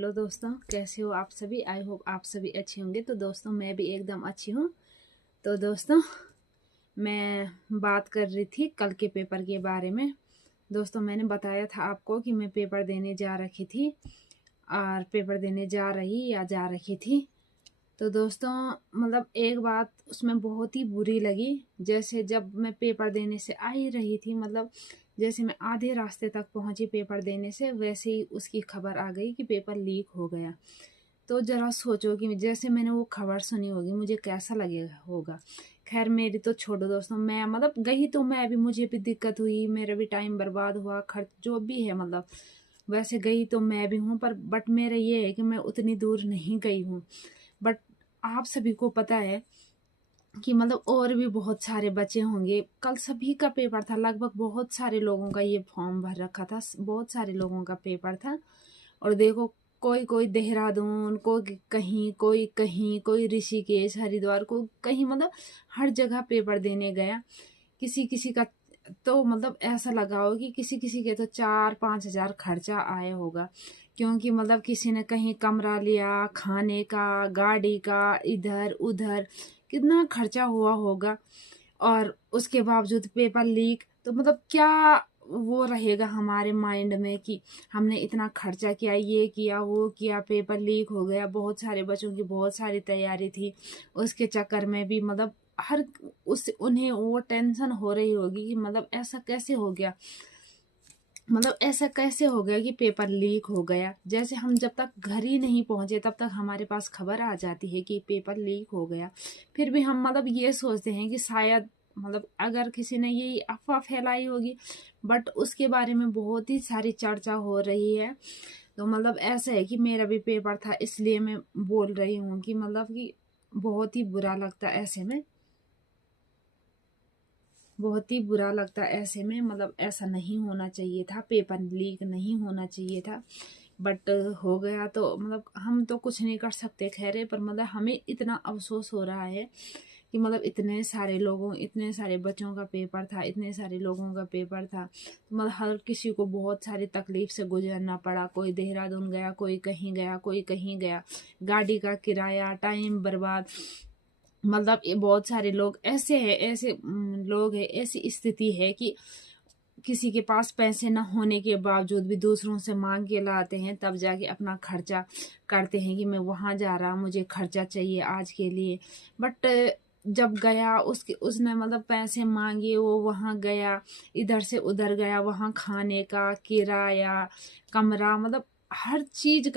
Hello दोस्तों, कैसे हो आप सभी। आई होप आप सभी अच्छे होंगे। तो दोस्तों मैं भी एकदम अच्छी हूँ। तो दोस्तों मैं बात कर रही थी कल के पेपर के बारे में। दोस्तों मैंने बताया था आपको कि मैं पेपर देने जा रखी थी और पेपर देने जा रखी थी। तो दोस्तों मतलब एक बात उसमें बहुत ही बुरी लगी। जैसे जब मैं पेपर देने से आ ही रही थी, मतलब जैसे मैं आधे रास्ते तक पहुंची पेपर देने से, वैसे ही उसकी खबर आ गई कि पेपर लीक हो गया। तो जरा सोचो कि जैसे मैंने वो खबर सुनी होगी मुझे कैसा लगेगा होगा। खैर मेरी तो छोड़ो दोस्तों, मैं मतलब गई तो मैं भी, मुझे भी दिक्कत हुई, मेरा भी टाइम बर्बाद हुआ, खर्च जो भी है, मतलब वैसे गई तो मैं भी हूँ, पर बट मेरा ये है कि मैं उतनी दूर नहीं गई हूँ। बट आप सभी को पता है कि मतलब और भी बहुत सारे बच्चे होंगे। कल सभी का पेपर था, लगभग बहुत सारे लोगों का ये फॉर्म भर रखा था, बहुत सारे लोगों का पेपर था। और देखो कोई कोई देहरादून, कोई कहीं, कोई ऋषिकेश, हरिद्वार, को कहीं, मतलब हर जगह पेपर देने गया। किसी किसी का तो मतलब ऐसा लगा हो कि किसी किसी के तो 4-5 हजार खर्चा आया होगा, क्योंकि मतलब किसी ने कहीं कमरा लिया, खाने का, गाड़ी का, इधर उधर कितना खर्चा हुआ होगा। और उसके बावजूद पेपर लीक, तो मतलब क्या वो रहेगा हमारे माइंड में कि हमने इतना खर्चा किया, ये किया, वो किया, पेपर लीक हो गया। बहुत सारे बच्चों की बहुत सारी तैयारी थी, उसके चक्कर में भी मतलब हर उस उन्हें वो टेंशन हो रही होगी कि मतलब ऐसा कैसे हो गया कि पेपर लीक हो गया। जैसे हम जब तक घर ही नहीं पहुंचे तब तक हमारे पास खबर आ जाती है कि पेपर लीक हो गया, फिर भी हम मतलब ये सोचते हैं कि शायद मतलब अगर किसी ने यही अफवाह फैलाई होगी। बट उसके बारे में बहुत ही सारी चर्चा हो रही है। तो मतलब ऐसा है कि मेरा भी पेपर था, इसलिए मैं बोल रही हूँ कि मतलब कि बहुत ही बुरा लगता ऐसे में, बहुत ही बुरा लगता ऐसे में। मतलब ऐसा नहीं होना चाहिए था, पेपर लीक नहीं होना चाहिए था। बट हो गया तो मतलब हम तो कुछ नहीं कर सकते, खैर। पर मतलब हमें इतना अफसोस हो रहा है कि मतलब इतने सारे बच्चों का पेपर था, इतने सारे लोगों का पेपर था। तो मतलब हर किसी को बहुत सारी तकलीफ से गुजरना पड़ा। कोई देहरादून गया, कोई कहीं गया, कोई कहीं गया, गाड़ी का किराया, टाइम बर्बाद। मतलब ये बहुत सारे लोग ऐसे हैं, लोग हैं, ऐसी स्थिति है कि किसी के पास पैसे न होने के बावजूद भी दूसरों से मांग के लाते हैं, तब जाके अपना खर्चा करते हैं कि मैं वहां जा रहा, मुझे खर्चा चाहिए आज के लिए। बट जब गया उसने मतलब पैसे मांगे, वो वहां गया, इधर से उधर गया, वहां खाने का किराया, कमरा, मतलब हर चीज